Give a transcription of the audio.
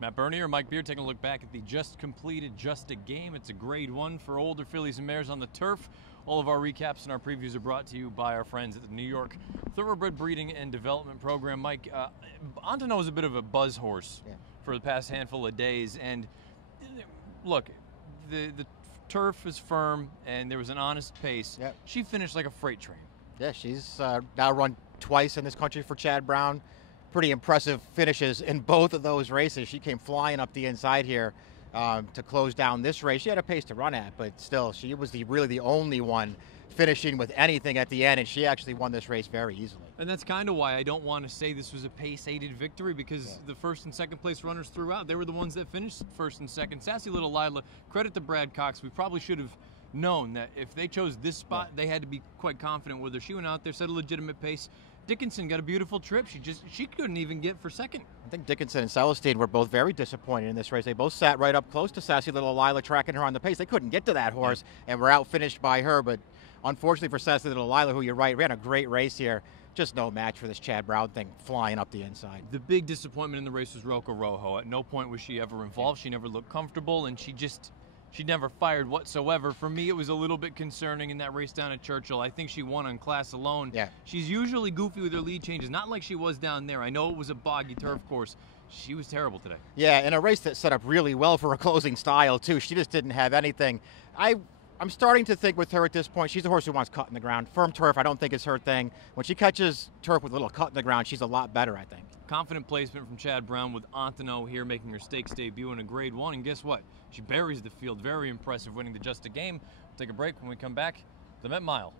Matt Bernier, Mike Beard taking a look back at the just completed Just a Game. It's a grade 1 for older fillies and mares on the turf. All of our recaps and our previews are brought to you by our friends at the New York Thoroughbred Breeding and Development Program. Mike, Antono was a bit of a buzz horse for the past handful of days. And look, the turf is firm and there was an honest pace. Yep. She finished like a freight train. Yeah, she's now run twice in this country for Chad Brown. Pretty impressive finishes in both of those races. She came flying up the inside here to close down this race. She had a pace to run at, but still, she was really the only one finishing with anything at the end, and she actually won this race very easily. And that's kind of why I don't want to say this was a pace-aided victory, because the first and second place runners throughout, they were the ones that finished first and second. Sassy Little Lila, credit to Brad Cox. We probably should have known that if they chose this spot, they had to be quite confident with her. She went out there, set a legitimate pace. Dickinson got a beautiful trip. She couldn't even get for second. I think Dickinson and Celestine were both very disappointed in this race. They both sat right up close to Sassy Little Lila, tracking her on the pace. They couldn't get to that horse and were outfinished by her. But unfortunately for Sassy Little Lila, who you're right, ran a great race here, just no match for this Chad Brown thing flying up the inside. The big disappointment in the race was Roca Rojo. At no point was she ever involved. She never looked comfortable, and she never fired whatsoever. For me, it was a little bit concerning in that race down at Churchill. I think she won on class alone. Yeah. She's usually goofy with her lead changes, not like she was down there. I know it was a boggy turf course. She was terrible today. Yeah, in a race that set up really well for a closing style, too. She just didn't have anything. I'm starting to think with her at this point, she's a horse who wants cut in the ground. Firm turf, I don't think is her thing. When she catches turf with a little cut in the ground, she's a lot better, I think. Confident placement from Chad Brown with Antono here making her stakes debut in a grade 1. And guess what? She buries the field. Very impressive, winning the Just a Game. We'll take a break. When we come back, the Met Mile.